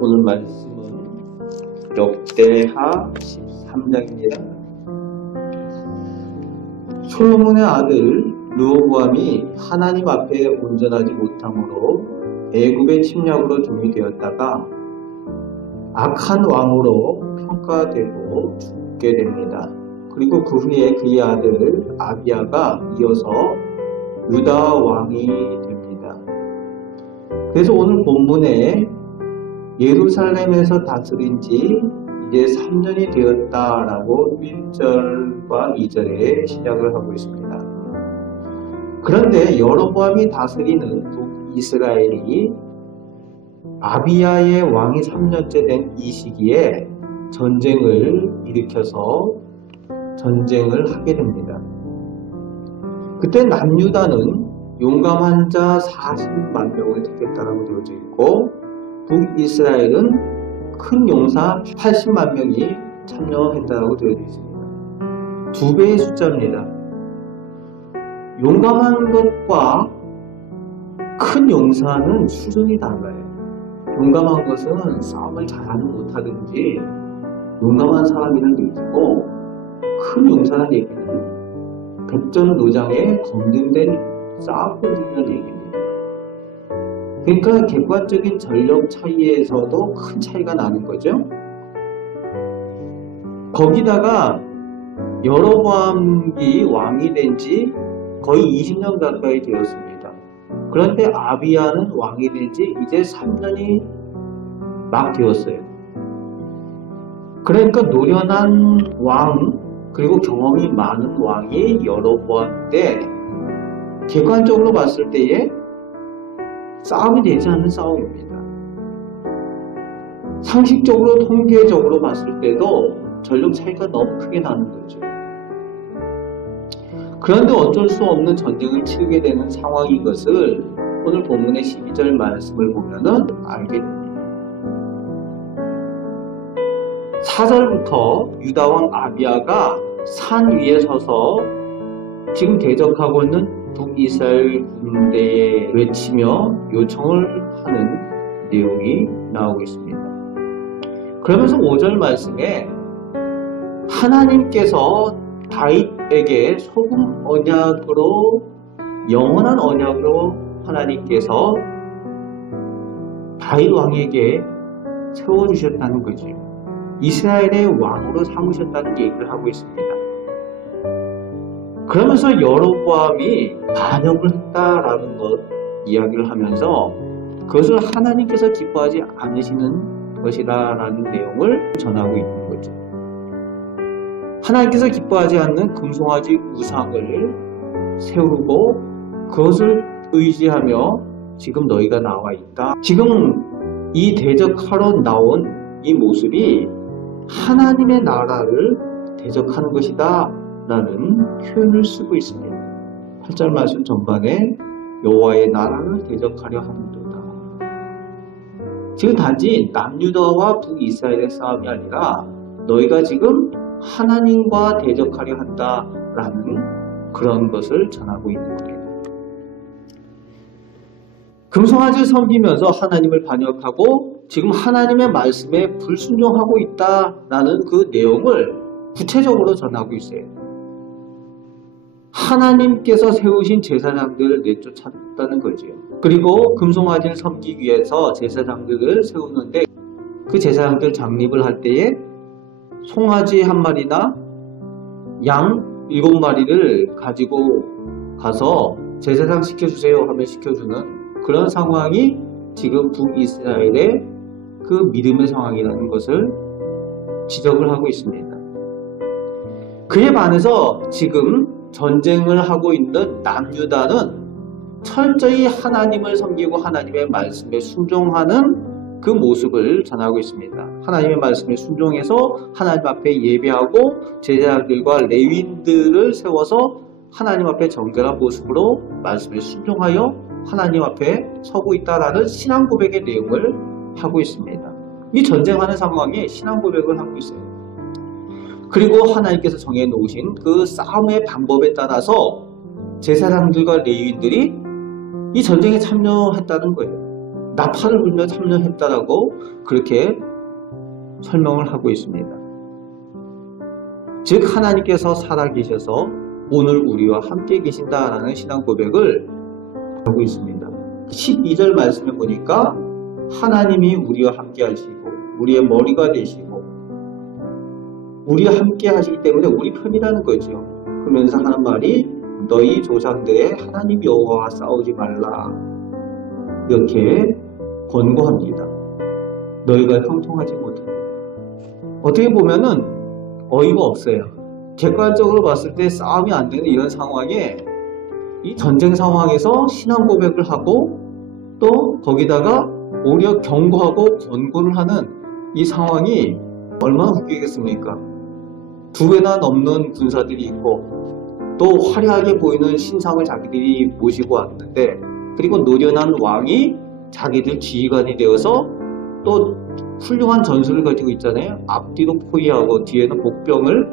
오늘 말씀은 역대하 13장입니다. 솔로몬의 아들 르호보암이 하나님 앞에 온전하지 못함으로 애굽의 침략으로 종이 되었다가 악한 왕으로 평가되고 죽게 됩니다. 그리고 그 후에 그의 아들 아비야가 이어서 유다 왕이 됩니다. 그래서 오늘 본문에 예루살렘에서 다스린 지 이제 3년이 되었다라고 1절과 2절에 시작을 하고 있습니다. 그런데 여로보암이 다스리는 북이스라엘이 아비야의 왕이 3년째 된 이 시기에 전쟁을 일으켜서 전쟁을 하게 됩니다. 그때 남유다는 용감한 자 40만 명을 택했다라고 되어져 있고 북이스라엘은 큰 용사 80만 명이 참여했다고 되어져 있습니다. 2배의 숫자입니다. 용감한 것과 큰 용사는 수준이 달라요. 용감한 것은 싸움을 잘하는 못하든지 용감한 사람이라는 얘기고, 큰 용사라는 얘기는 백전노장에 검증된 싸움꾼이라는 얘기입니다. 그러니까 객관적인 전력 차이에서도 큰 차이가 나는 거죠. 거기다가 여로보암이 왕이 된 지 거의 20년 가까이 되었습니다. 그런데 아비야는 왕이 된 지 이제 3년이 막 되었어요. 그러니까 노련한 왕, 그리고 경험이 많은 왕이 여로보암인데 객관적으로 봤을 때에 싸움이 되지 않는 싸움입니다. 상식적으로 통계적으로 봤을 때도 전력 차이가 너무 크게 나는 거죠. 그런데 어쩔 수 없는 전쟁을 치르게 되는 상황인 것을 오늘 본문의 12절 말씀을 보면은 알게 됩니다. 4절부터 유다왕 아비야가 산 위에 서서 지금 대적하고 있는 북이스라엘 군대에 외치며 요청을 하는 내용이 나오고 있습니다. 그러면서 5절 말씀에 하나님께서 다윗에게 소금 언약으로, 영원한 언약으로 하나님께서 다윗 왕에게 세워주셨다는 거죠. 이스라엘의 왕으로 삼으셨다는 얘기를 하고 있습니다. 그러면서 여로보암이 반역을 했다라는 것 이야기를 하면서 그것을 하나님께서 기뻐하지 않으시는 것이다라는 내용을 전하고 있는 거죠. 하나님께서 기뻐하지 않는 금송아지 우상을 세우고 그것을 의지하며 지금 너희가 나와 있다. 지금 이 대적하러 나온 이 모습이 하나님의 나라를 대적하는 것이다 라는 표현을 쓰고 있습니다. 8절 말씀 전반에 여호와의 나라를 대적하려 하는도다. 지금 단지 남유다와 북이스라엘의 싸움이 아니라 너희가 지금 하나님과 대적하려 한다라는 그런 것을 전하고 있는 겁니다. 금송아지를 섬기면서 하나님을 반역하고 지금 하나님의 말씀에 불순종하고 있다라는 그 내용을 구체적으로 전하고 있어요. 하나님께서 세우신 제사장들을 내쫓았다는 거죠. 그리고 금송아지를 섬기기 위해서 제사장들을 세우는데 그 제사장들 장립을 할 때에 송아지 1마리나 양 7마리를 가지고 가서 제사장 시켜주세요 하면 시켜주는 그런 상황이 지금 북이스라엘의 그 믿음의 상황이라는 것을 지적을 하고 있습니다. 그에 반해서 지금 전쟁을 하고 있는 남유다는 철저히 하나님을 섬기고 하나님의 말씀에 순종하는 그 모습을 전하고 있습니다. 하나님의 말씀에 순종해서 하나님 앞에 예배하고 제사장들과 레위인들을 세워서 하나님 앞에 정결한 모습으로 말씀에 순종하여 하나님 앞에 서고 있다라는 신앙 고백의 내용을 하고 있습니다. 이 전쟁하는 상황에 신앙 고백을 하고 있어요. 그리고 하나님께서 정해놓으신 그 싸움의 방법에 따라서 제사장들과 레위인들이 이 전쟁에 참여했다는 거예요. 나팔을 불며 참여했다라고 그렇게 설명을 하고 있습니다. 즉 하나님께서 살아계셔서 오늘 우리와 함께 계신다라는 신앙 고백을 하고 있습니다. 12절 말씀에 보니까 하나님이 우리와 함께 하시고 우리의 머리가 되시고 우리와 함께 하시기 때문에 우리 편이라는 거죠. 그러면서 하는 말이 너희 조상들의 하나님 여호와와 싸우지 말라 이렇게 권고합니다. 너희가 형통하지 못합니다. 어떻게 보면은 어이가 없어요. 객관적으로 봤을 때 싸움이 안 되는 이런 상황에 이 전쟁 상황에서 신앙 고백을 하고 또 거기다가 오히려 경고하고 권고를 하는 이 상황이 얼마나 웃기겠습니까? 2배나 넘는 군사들이 있고 또 화려하게 보이는 신상을 자기들이 모시고 왔는데 그리고 노련한 왕이 자기들 지휘관이 되어서 또 훌륭한 전술을 가지고 있잖아요. 앞뒤로 포위하고 뒤에는 복병을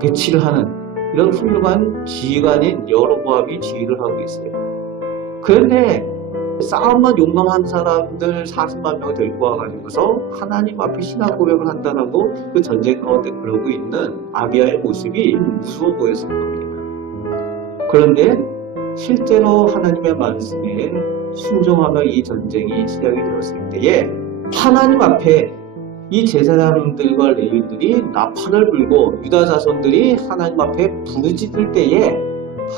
배치를 하는 이런 훌륭한 지휘관인 여로보암이 지휘를 하고 있어요. 그런데 싸움만 용감한 사람들 40만 명을 데리고 와가지고서 하나님 앞에 신앙 고백을 한다라고 그 전쟁 가운데 그러고 있는 아비야의 모습이 무서워 보였을 겁니다. 그런데 실제로 하나님의 말씀에 순종하며 이 전쟁이 시작이 되었을 때에 하나님 앞에 이 제사장들과 레위인들이 나팔을 불고 유다 자손들이 하나님 앞에 부르짖을 때에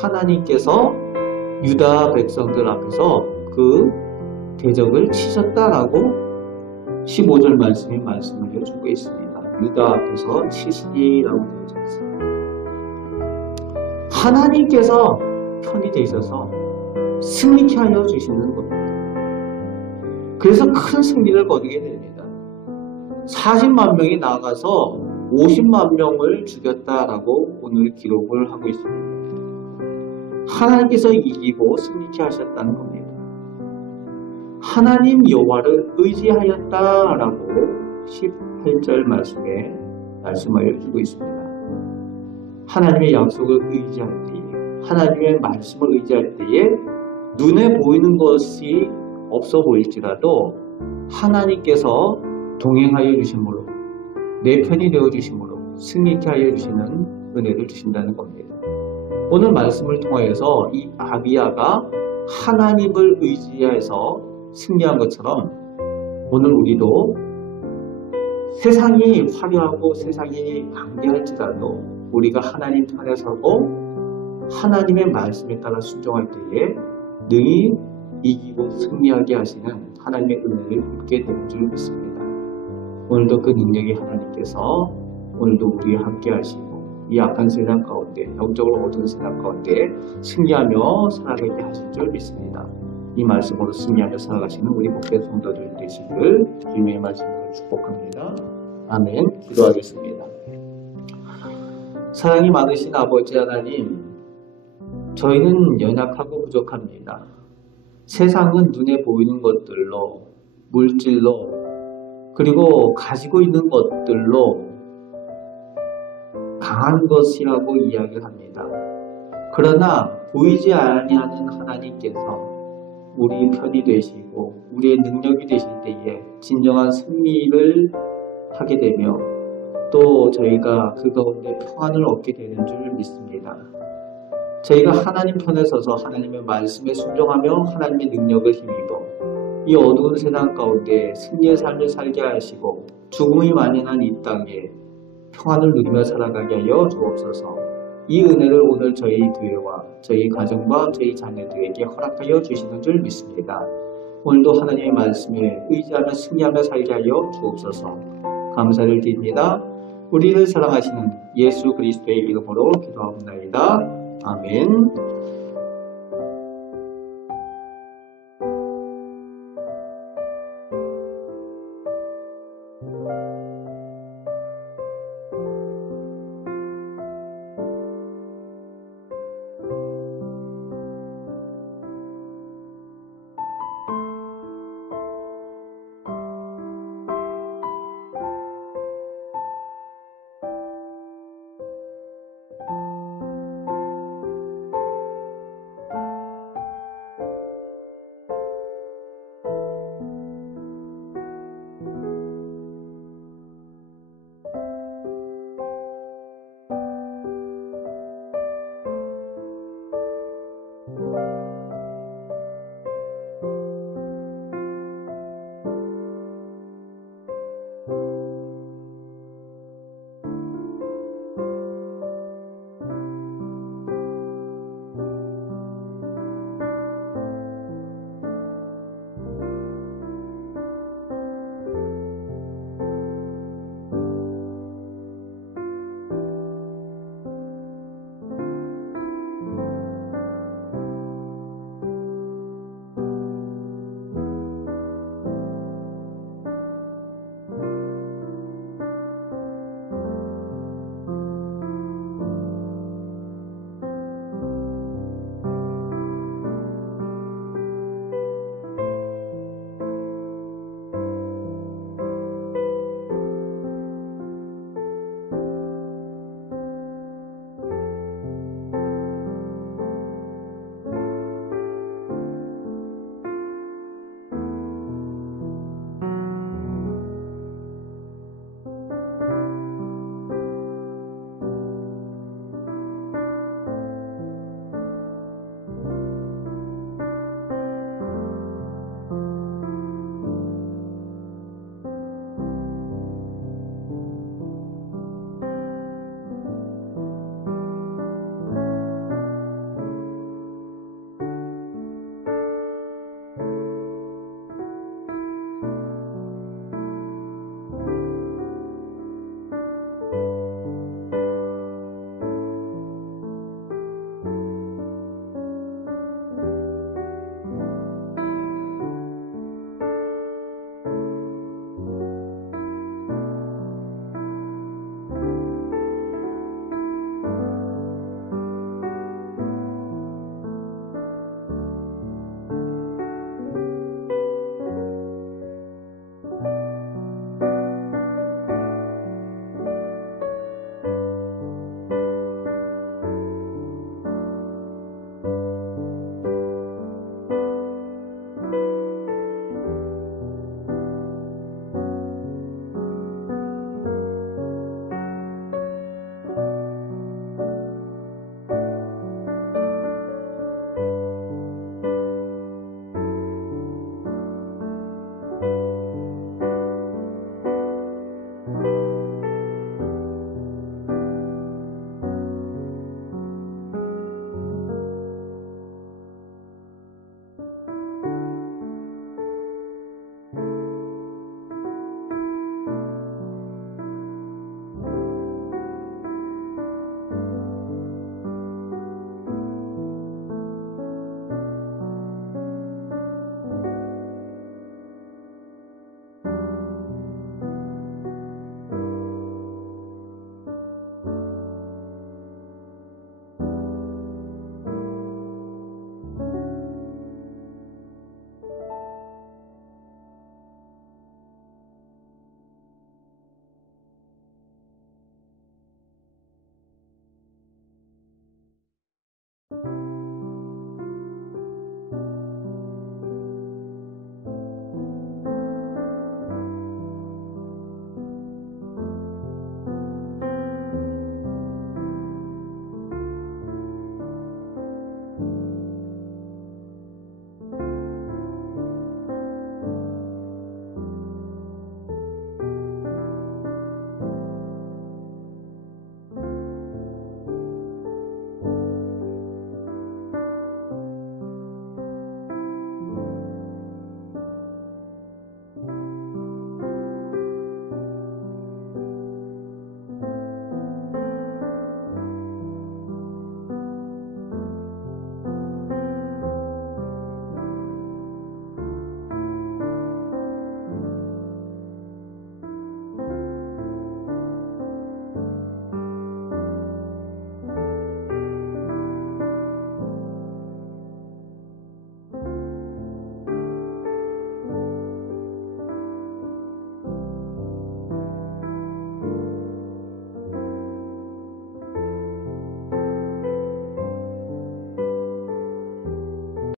하나님께서 유다 백성들 앞에서 그 대적을 치셨다라고 15절 말씀에 말씀을 해주고 있습니다. 유다 앞에서 치시리라고 되어져 있습니다. 하나님께서 편이 되셔서 승리케 하여 주시는 겁니다. 그래서 큰 승리를 거두게 됩니다. 40만 명이 나가서 50만 명을 죽였다라고 오늘 기록을 하고 있습니다. 하나님께서 이기고 승리케 하셨다는 겁니다. 하나님 여호와를 의지하였다라고 18절 말씀에 말씀을 주고 있습니다. 하나님의 약속을 의지할 때에 하나님의 말씀을 의지할 때에 눈에 보이는 것이 없어 보일지라도 하나님께서 동행하여 주심으로 내 편이 되어 주심으로 승리케 하여 주시는 은혜를 주신다는 겁니다. 오늘 말씀을 통하여서 이 아비야가 하나님을 의지해서 승리한 것처럼 오늘 우리도 세상이 화려하고 세상이 강대할지라도 우리가 하나님 편에 서고 하나님의 말씀에 따라 순종할 때에 능히 이기고 승리하게 하시는 하나님의 은혜를 입게 되는 줄 믿습니다. 오늘도 그 능력이 하나님께서 오늘도 우리와 함께 하시고 이 악한 세상 가운데 영적으로 어두운 세상 가운데 승리하며 살아가게 하실 줄 믿습니다. 이 말씀으로 승리하며 살아가시는 우리 복된 성도들 되시기를 주님의 말씀으로 축복합니다. 아멘. 기도하겠습니다. 사랑이 많으신 아버지 하나님, 저희는 연약하고 부족합니다. 세상은 눈에 보이는 것들로, 물질로, 그리고 가지고 있는 것들로 강한 것이라고 이야기를 합니다. 그러나 보이지 아니하는 하나님께서 우리 편이 되시고 우리의 능력이 되실 때에 진정한 승리를 하게 되며 또 저희가 그 가운데 평안을 얻게 되는 줄 믿습니다. 저희가 하나님 편에 서서 하나님의 말씀에 순종하며 하나님의 능력을 힘입어 이 어두운 세상 가운데 승리의 삶을 살게 하시고 죽음이 만연한 이 땅에 평안을 누리며 살아가게 하여 주옵소서. 이 은혜를 오늘 저희 교회와 저희 가정과 저희 자녀들에게 허락하여 주시는 줄 믿습니다. 오늘도 하나님의 말씀에 의지하며 승리하며 살게 하여 주옵소서. 감사를 드립니다. 우리를 사랑하시는 예수 그리스도의 이름으로 기도합니다. 아멘.